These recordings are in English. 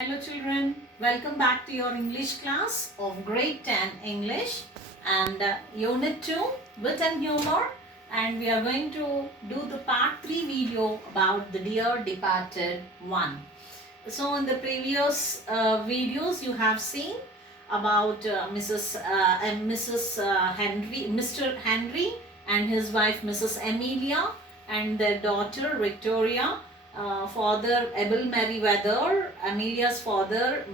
Hello children, welcome back to your English class of grade 10 English and unit 2 wit and humor, and we are going to do the part 3 video about the dear departed one. So in the previous videos you have seen about Mr. Henry and his wife Mrs. Amelia and their daughter Victoria, father Abel Merriweather, Amelia's father,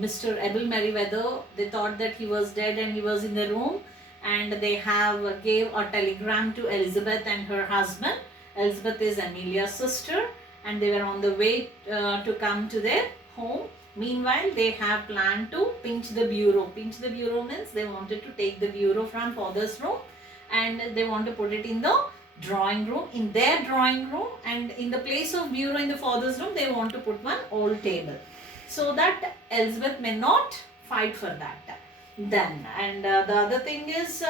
Mr. Abel Merriweather. They thought that he was dead and he was in the room, and they have gave a telegram to Elizabeth and her husband. Elizabeth is Amelia's sister, and they were on the way to come to their home. Meanwhile, they have planned to pinch the bureau. Pinch the bureau means they wanted to take the bureau from father's room and they want to put it in the drawing room, in their drawing room, and in the place of bureau in the father's room they want to put one old table so that Elizabeth may not fight for that. Then and the other thing is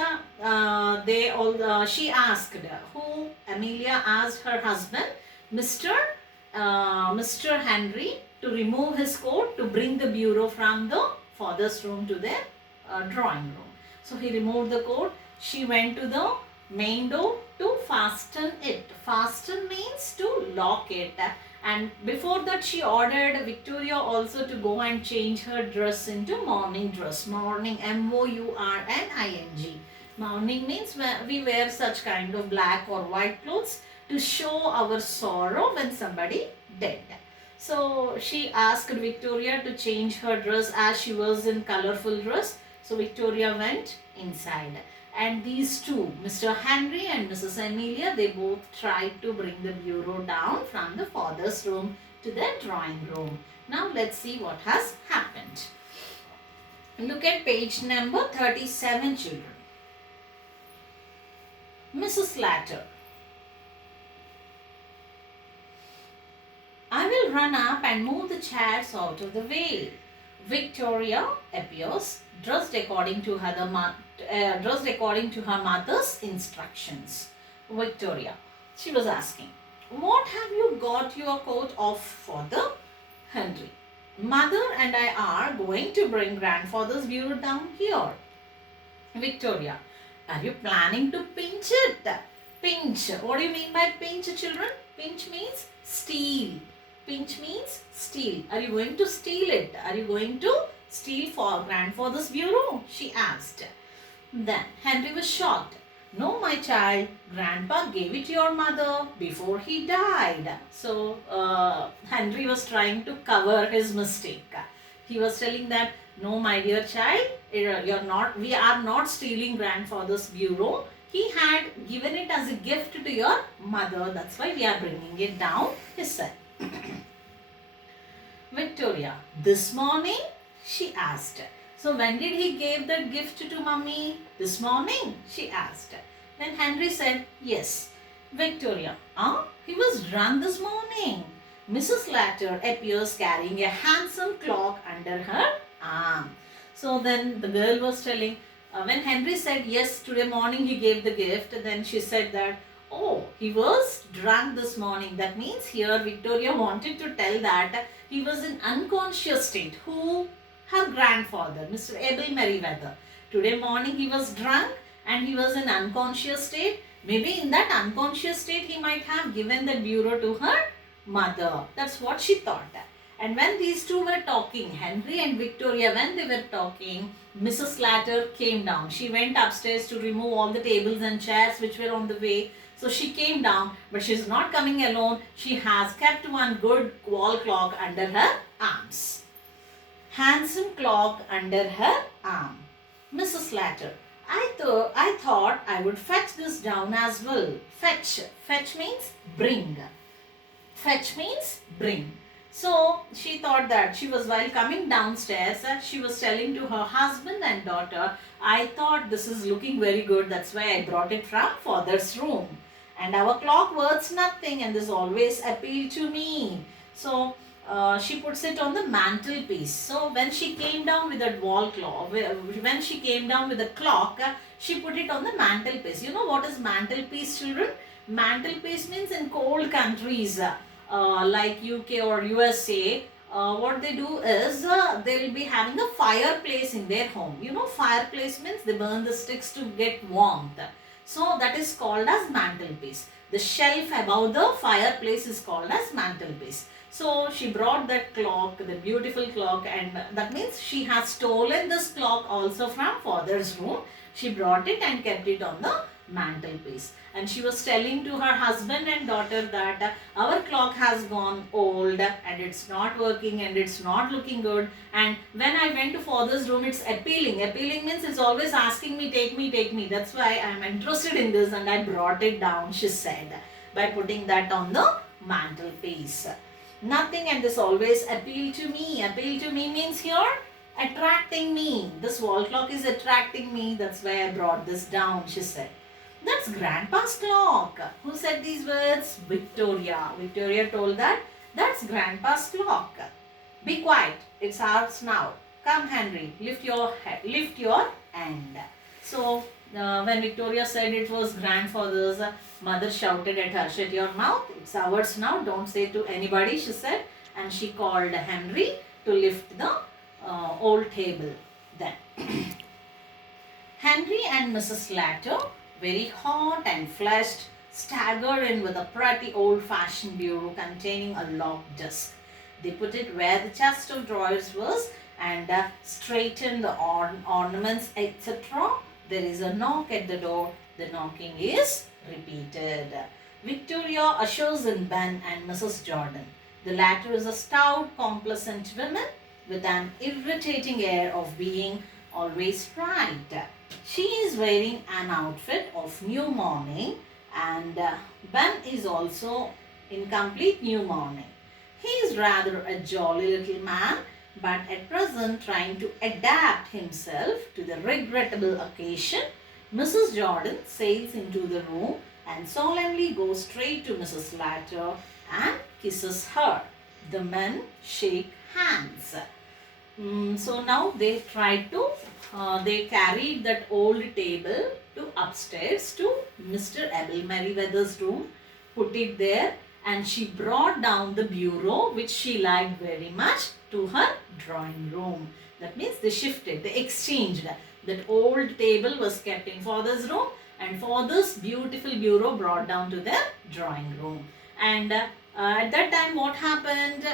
she asked who Amelia asked her husband Mr. Henry to remove his coat to bring the bureau from the father's room to their drawing room. So he removed the coat. She went to the main door to fasten it. Fasten means to lock it. And before that she ordered Victoria also to go and change her dress into morning dress. Morning, M-O-U-R-N-I-N-G. Morning means we wear such kind of black or white clothes to show our sorrow when somebody dead. So she asked Victoria to change her dress as she was in colorful dress. So Victoria went inside. And these two, Mr. Henry and Mrs. Amelia, they both tried to bring the bureau down from the father's room to their drawing room. Now let's see what has happened. Look at page number 37, children. Mrs. Latter. I will run up and move the chairs out of the way. Victoria appears dressed according to her mother's instructions. Victoria, she was asking, what have you got your coat off for the Henry? Mother and I are going to bring grandfather's bureau down here. Victoria, are you planning to pinch it? Pinch. What do you mean by pinch, children? Pinch means steal. Pinch means steal. Are you going to steal it? Are you going to steal for grandfather's bureau? She asked. Then Henry was shocked. No, my child, grandpa gave it to your mother before he died. So Henry was trying to cover his mistake. He was telling that, no, my dear child, we are not stealing grandfather's bureau. He had given it as a gift to your mother. That's why we are bringing it down, he said. Victoria, this morning? She asked. So when did he give that gift to mummy? This morning? She asked. Then Henry said, yes. Victoria, he was drunk this morning. Mrs. Latter appears carrying a handsome clock under her arm. So then the girl was telling, when Henry said, yes, today morning he gave the gift, then she said that, oh, he was drunk this morning. That means here Victoria wanted to tell that he was in unconscious state. Who? Her grandfather, Mr. Abel Merriweather. Today morning he was drunk and he was in unconscious state. Maybe in that unconscious state he might have given the bureau to her mother. That's what she thought. And when these two were talking, Henry and Victoria, when they were talking, Mrs. Latter came down. She went upstairs to remove all the tables and chairs which were on the way. So she came down, but she's not coming alone. She has kept one good wall clock under her arms. Handsome clock under her arm. Mrs. Latter, I thought I would fetch this down as well. Fetch. Fetch means bring. Fetch means bring. So she thought that she was, while coming downstairs, she was telling to her husband and daughter, I thought this is looking very good. That's why I brought it from father's room. And our clock worth nothing and this always appealed to me. So she puts it on the mantelpiece. So when she came down with that wall clock, when she came down with the clock, she put it on the mantelpiece. You know what is mantelpiece, children? Mantelpiece means in cold countries like UK or USA, what they do is they'll be having a fireplace in their home. You know, fireplace means they burn the sticks to get warmth. So that is called as mantelpiece. The shelf above the fireplace is called as mantelpiece. So she brought that clock, the beautiful clock, and that means she has stolen this clock also from father's room. She brought it and kept it on the mantelpiece. And she was telling to her husband and daughter that our clock has gone old and it's not working and it's not looking good. And when I went to father's room, it's appealing. Appealing means it's always asking me, take me, take me. That's why I'm interested in this and I brought it down, she said, by putting that on the mantelpiece. Nothing, and this always appeal to me. Appeal to me means here attracting me. This wall clock is attracting me. That's why I brought this down, she said. That's Grandpa's clock. Who said these words? Victoria. Victoria told that that's Grandpa's clock. Be quiet. It's ours now. Come, Henry. Lift your head. Lift your hand. So when Victoria said it was grandfather's, mother shouted at her, shut your mouth. It's ours now. Don't say to anybody, she said. And she called Henry to lift the old table then. Henry and Mrs. Latter, very hot and flushed, staggered in with a pretty old-fashioned bureau containing a locked desk. They put it where the chest of drawers was and straightened the ornaments, etc. There is a knock at the door. The knocking is repeated. Victoria ushers in Ben and Mrs. Jordan. The latter is a stout, complacent woman with an irritating air of being always right. She is wearing an outfit of new mourning and Ben is also in complete new mourning. He is rather a jolly little man, but at present trying to adapt himself to the regrettable occasion. Mrs. Jordan sails into the room and solemnly goes straight to Mrs. Latter and kisses her. The men shake hands. So now they tried to, they carried that old table to upstairs to Mr. Abel Merriweather's room, put it there, and she brought down the bureau which she liked very much to her drawing room. That means they shifted, they exchanged. That old table was kept in father's room and father's beautiful bureau brought down to their drawing room. And at that time what happened?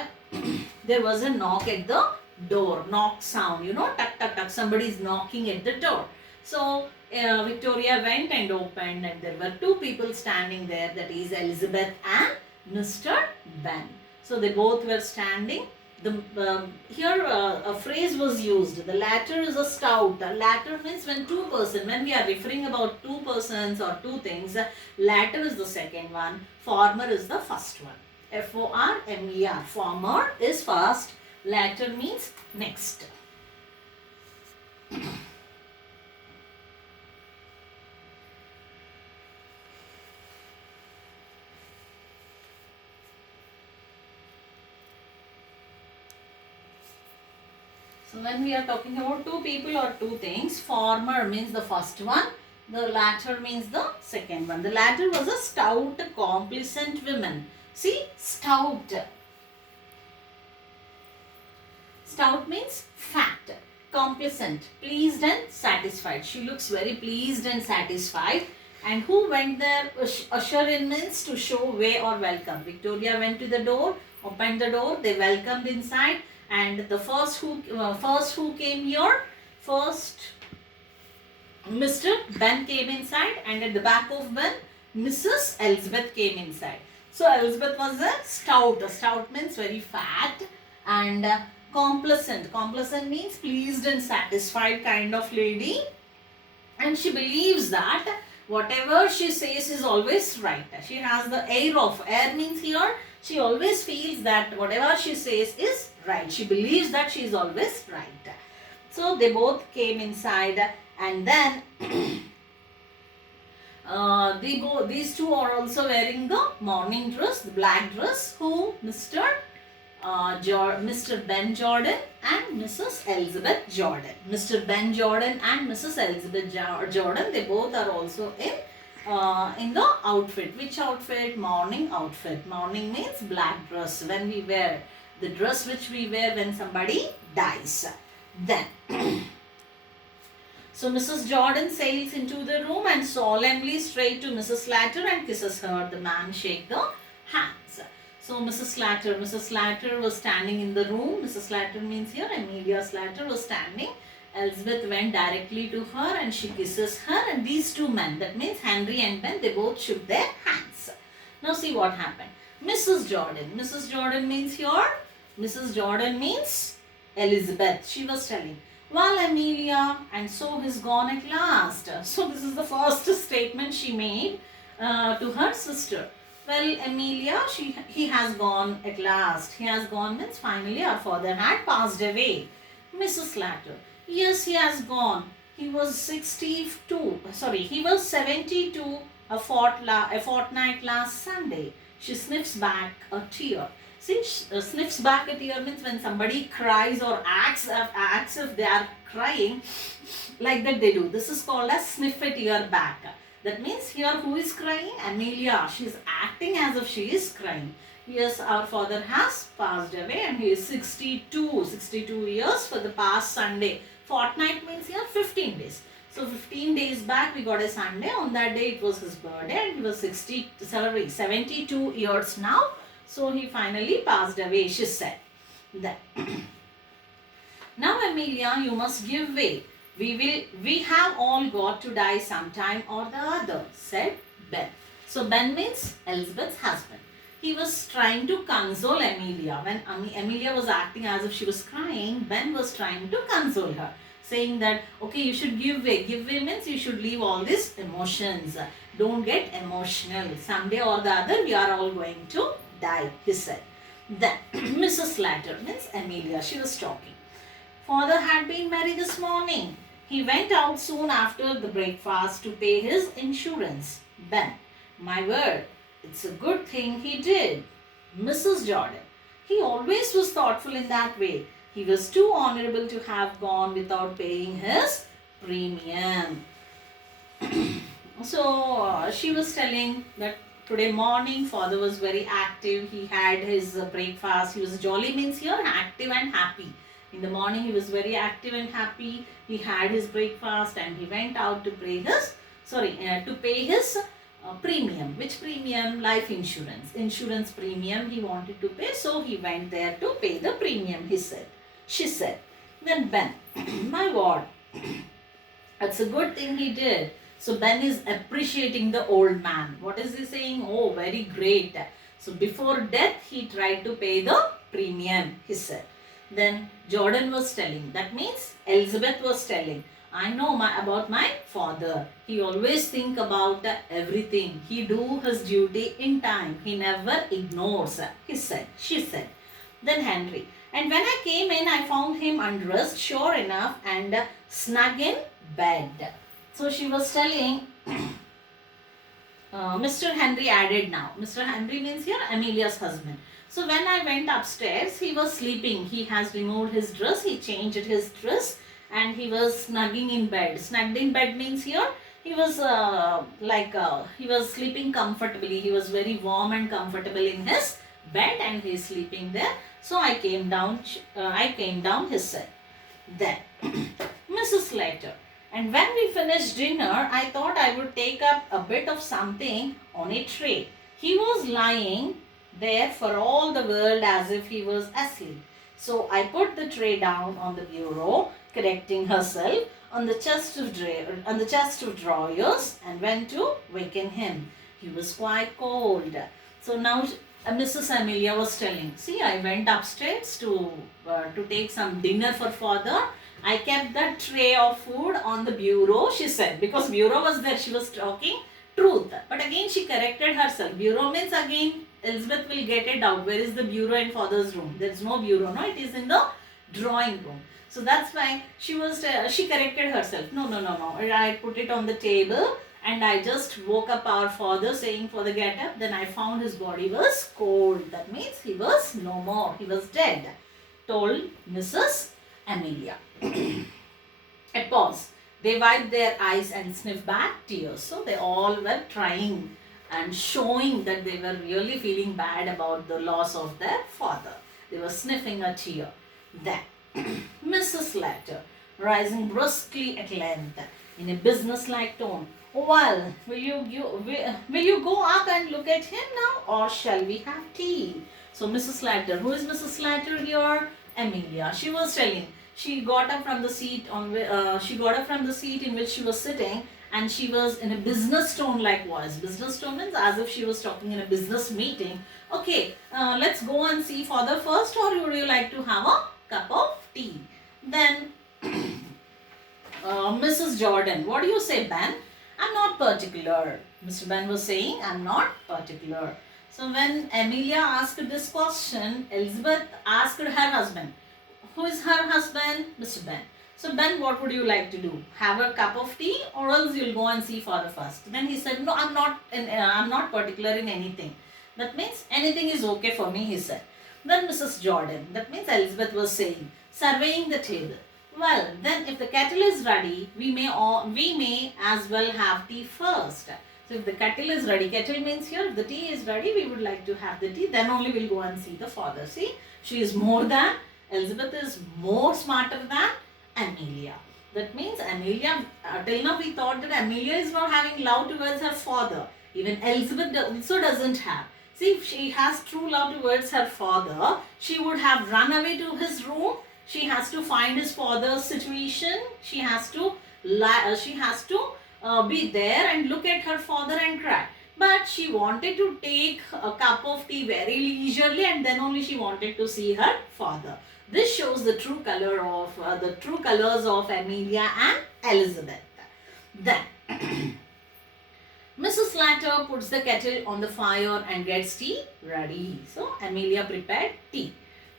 There was a knock at the door, knock sound, you know, tuck, tuck, tuck, somebody is knocking at the door. So Victoria went and opened and there were two people standing there, that is Elizabeth and Mr. Ben. So they both were standing. Here a phrase was used, the latter is a stout. Latter means when when we are referring about two persons or two things, latter is the second one, former is the first one. F-O-R-M-E-R, former is first, latter means next. So when we are talking about two people or two things, former means the first one, the latter means the second one. The latter was a stout, complacent woman. See, stout. Stout means fat. Complacent, pleased and satisfied. She looks very pleased and satisfied. And who went there? Usher in means to show way or welcome. Victoria went to the door, opened the door, they welcomed inside. And the first who came here, first Mr. Ben came inside, and at the back of Ben, Mrs. Elizabeth came inside. So Elizabeth was a stout. A stout means very fat and complacent. Complacent means pleased and satisfied kind of lady. And she believes that whatever she says is always right. She has the air means here, she always feels that whatever she says is right. She believes that she is always right. So they both came inside and then these two are also wearing the morning dress, the black dress. Who? Mr. Ben Jordan and Mrs. Elizabeth Jordan. Mr. Ben Jordan and Mrs. Elizabeth Jordan, they both are also in the outfit. Which outfit? Morning outfit. Morning means black dress. When we wear the dress which we wear when somebody dies. Then, so Mrs. Jordan sails into the room and solemnly straight to Mrs. Slatter and kisses her. The man shake the hands. So Mrs. Slatter was standing in the room. Mrs. Slatter means here Amelia Slatter was standing. Elizabeth went directly to her and she kisses her, and these two men, that means Henry and Ben, they both shook their hands. Now see what happened. Mrs. Jordan means here, Mrs. Jordan means Elizabeth. She was telling, well, Amelia, and so he's gone at last. So this is the first statement she made to her sister. Well, Amelia, he has gone at last. He has gone means finally our father had passed away. Mrs. Slatter, yes, he has gone. He was 62, he was 72 a fortnight last Sunday. She sniffs back a tear. See, sniffs back a tear means when somebody cries or acts if they are crying, like that they do. This is called as sniff a tear back. That means here who is crying? Amelia. She is acting as if she is crying. Yes, our father has passed away and he is 62 years for the past Sunday. Fortnight means here 15 days. So 15 days back we got a Sunday. On that day it was his birthday and he was 72 years now. So he finally passed away, she said. Then, now Amelia, you must give way. We have all got to die sometime or the other, said Ben. So Ben means Elizabeth's husband. He was trying to console Amelia. When Amelia was acting as if she was crying, Ben was trying to console her, saying that, okay, you should give way. Give way means you should leave all these emotions. Don't get emotional. Someday or the other, we are all going to die, he said. Then, Mrs. Slatter means Amelia, she was talking. Father had been married this morning. He went out soon after the breakfast to pay his insurance. Ben, my word, it's a good thing he did. Mrs. Jordan, he always was thoughtful in that way. He was too honorable to have gone without paying his premium. So, she was telling that today morning father was very active. He had his breakfast. He was jolly means here active and happy. In the morning he was very active and happy. He had his breakfast and he went out to pay his premium. Which premium? Life insurance. Insurance premium he wanted to pay. So he went there to pay the premium, she said. Then Ben, my word, that's a good thing he did. So Ben is appreciating the old man. What is he saying? Oh, very great. So before death he tried to pay the premium, he said. Then Jordan was telling, that means Elizabeth was telling, I know about my father. He always think about everything. He do his duty in time. He never ignores, she said. Then Henry, and when I came in, I found him undressed, sure enough, and snug in bed. So she was telling, Mr. Henry added now. Mr. Henry means here Amelia's husband. So when I went upstairs, he was sleeping. He has removed his dress. He changed his dress and he was snugging in bed. Snugged in bed means here he was he was sleeping comfortably. He was very warm and comfortable in his bed and he is sleeping there. So I came down, he said. Then, Mrs. Slater, and when we finished dinner, I thought I would take up a bit of something on a tray. He was lying there for all the world as if he was asleep. So I put the tray down on the bureau, correcting herself, on the chest of drawers, and went to waken him. He was quite cold. So now Mrs. Amelia was telling, see, I went upstairs to take some dinner for father. I kept that tray of food on the bureau, she said, because bureau was there. She was talking truth. But again she corrected herself. Bureau means again Elizabeth will get it out. Where is the bureau in father's room? There is no bureau, no, it is in the drawing room. So that's why she corrected herself. No, I put it on the table and I just woke up our father saying, father get up. Then I found his body was cold. That means he was no more. He was dead, told Mrs. Amelia. A pause. They wiped their eyes and sniffed back tears. So they all were trying and showing that they were really feeling bad about the loss of their father. They were sniffing a tear. Then, Mrs. Slater, rising brusquely at length, in a businesslike tone, well, will you go up and look at him now, or shall we have tea? So Mrs. Slater, who is Mrs. Slater here? Amelia. She was telling. She got up from the seat she got up from the seat in which she was sitting, and she was in a business tone like voice. Business tone means as if she was talking in a business meeting. Okay, let's go and see father first, or would you like to have a cup of tea? Then Mrs. Jordan, what do you say, Ben? I'm not particular. Mr. Ben was saying, I'm not particular. So when Amelia asked this question, Elizabeth asked her husband. Who is her husband? Mr. Ben. So Ben, what would you like to do? Have a cup of tea, or else you'll go and see father first? Then he said, no, I'm not particular in anything. That means anything is okay for me, he said. Then Mrs. Jordan, that means Elizabeth was saying, surveying the table. Well, then if the kettle is ready, we may as well have tea first. So if the kettle is ready, kettle means here, if the tea is ready, we would like to have the tea, then only we'll go and see the father. See, she is more than, Elizabeth is more smarter than Amelia. That means Amelia, till now we thought that Amelia is not having love towards her father. Even Elizabeth also doesn't have. See, if she has true love towards her father, she would have run away to his room. She has to find his father's situation. She has to be there and look at her father and cry. But she wanted to take a cup of tea very leisurely, and then only she wanted to see her father. This shows the true colors of Amelia and Elizabeth. Then Mrs. Slater puts the kettle on the fire and gets tea ready. So Amelia prepared tea.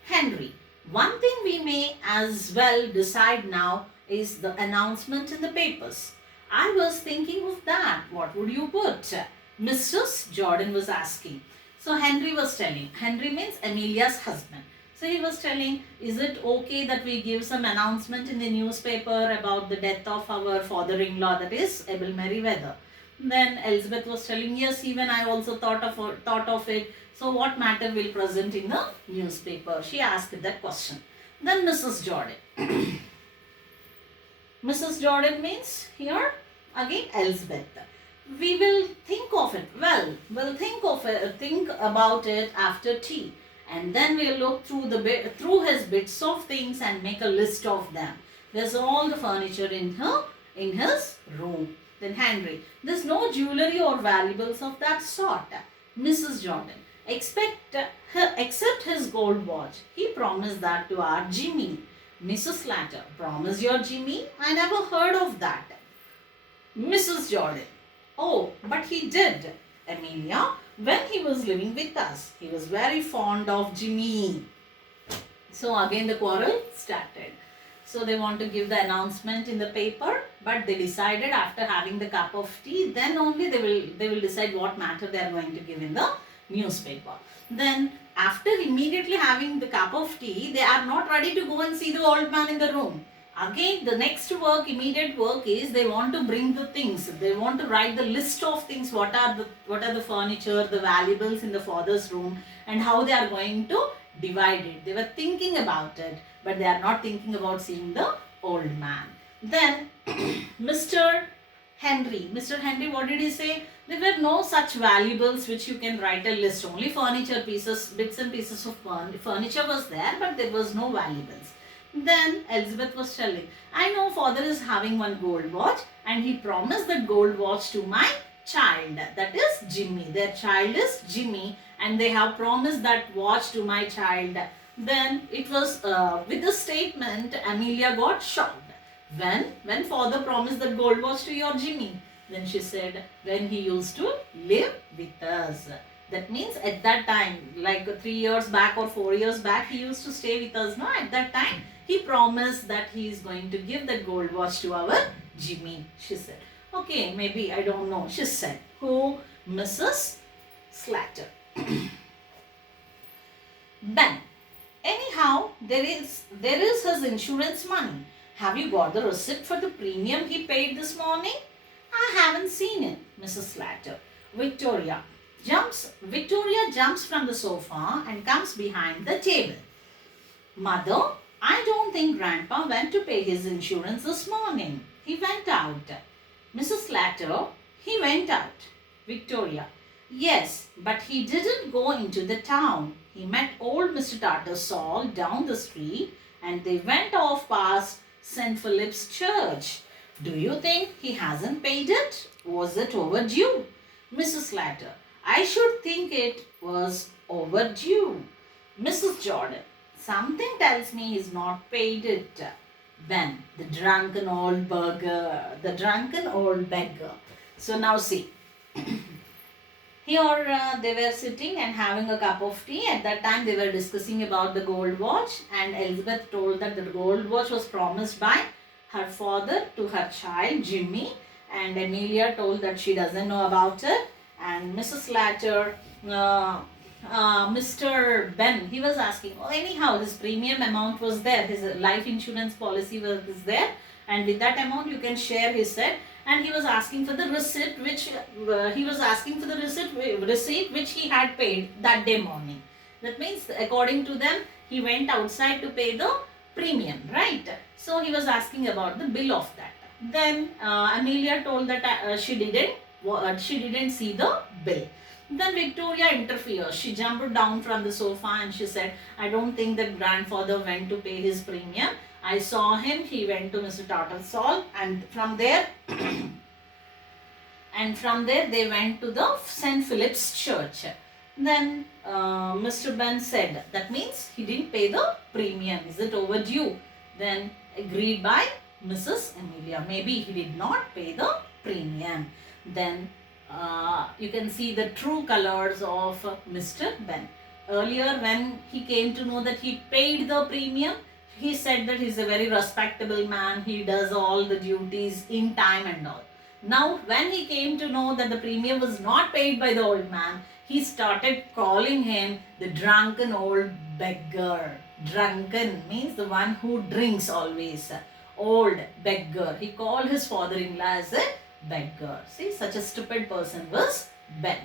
Henry, one thing we may as well decide now is the announcement in the papers. I was thinking of that. What would you put? Mrs. Jordan was asking. So Henry was telling. Henry means Amelia's husband. So he was telling, is it okay that we give some announcement in the newspaper about the death of our father-in-law, that is Abel Merriweather? Then Elizabeth was telling, yes, even I also thought of it. So what matter will present in the newspaper? She asked that question. Then Mrs. Jordan. Mrs. Jordan means here again Elizabeth. We will think of it. Well, we'll think about it after tea. And then we'll look through his bits of things and make a list of them. There's all the furniture in his room. Then Henry, there's no jewelry or valuables of that sort. Mrs. Jordan, except his gold watch. He promised that to our Jimmy. Mrs. Slater, promise your Jimmy? I never heard of that. Mrs. Jordan, oh, but he did. Amelia, when he was living with us, he was very fond of Jimmy. So again the quarrel started. So they want to give the announcement in the paper, but they decided after having the cup of tea, then only they will decide what matter they are going to give in the newspaper. Then after immediately having the cup of tea, they are not ready to go and see the old man in the room. Again, the next immediate work is they want to bring the things. They want to write the list of things, what are the furniture, the valuables in the father's room, and how they are going to divide it. They were thinking about it, but they are not thinking about seeing the old man. Then Mr. Henry, what did he say? There were no such valuables which you can write a list. Only furniture pieces, bits and pieces of furniture was there, but there was no valuables. Then Elizabeth was telling, I know father is having one gold watch, and he promised that gold watch to my child, that is Jimmy. Their child is Jimmy, and they have promised that watch to my child. Then it was with the statement, Amelia got shocked. When father promised that gold watch to your Jimmy? Then she said, when he used to live with us. That means at that time, like 3 years back or 4 years back, he used to stay with us. No, at that time, he promised that he is going to give that gold watch to our Jimmy, she said. Okay, maybe, I don't know, she said. Who? Mrs. Slater. Ben, anyhow, there is his insurance money. Have you got the receipt for the premium he paid this morning? I haven't seen it, Mrs. Slater. Victoria jumps from the sofa and comes behind the table. Mother, I don't think Grandpa went to pay his insurance this morning. He went out. Mrs. Slatter, he went out. Victoria, yes, but he didn't go into the town. He met old Mr. Tattersall down the street and they went off past St. Philip's Church. Do you think he hasn't paid it? Was it overdue? Mrs. Slatter, I should think it was overdue. Mrs. Jordan, something tells me he's not paid it. Ben, the drunken old burger, the drunken old beggar. So now see, here they were sitting and having a cup of tea. At that time they were discussing about the gold watch and Elizabeth told that the gold watch was promised by her father to her child Jimmy, and Amelia told that she doesn't know about it, and Mrs. Slatter, Mr. Ben, he was asking, oh, anyhow, his premium amount was there, his life insurance policy was there, and with that amount you can share, he said, and he was asking for the receipt which receipt which he had paid that day morning. That means according to them, he went outside to pay the premium, right? So he was asking about the bill of that. Then Amelia told that she didn't see the bill. Then Victoria interfered. She jumped down from the sofa and she said, I don't think that grandfather went to pay his premium. I saw him. He went to Mr. Tattersall and from there they went to the St. Philip's Church. Then Mr. Ben said, that means he didn't pay the premium. Is it overdue? Then agreed by Mrs. Amelia. Maybe he did not pay the premium. Then you can see the true colors of Mr. Ben. Earlier when he came to know that he paid the premium, he said that he's a very respectable man. He does all the duties in time and all. Now when he came to know that the premium was not paid by the old man, he started calling him the drunken old beggar. Drunken means the one who drinks always. Old beggar. He called his father-in-law as a beggar. See, such a stupid person was Ben.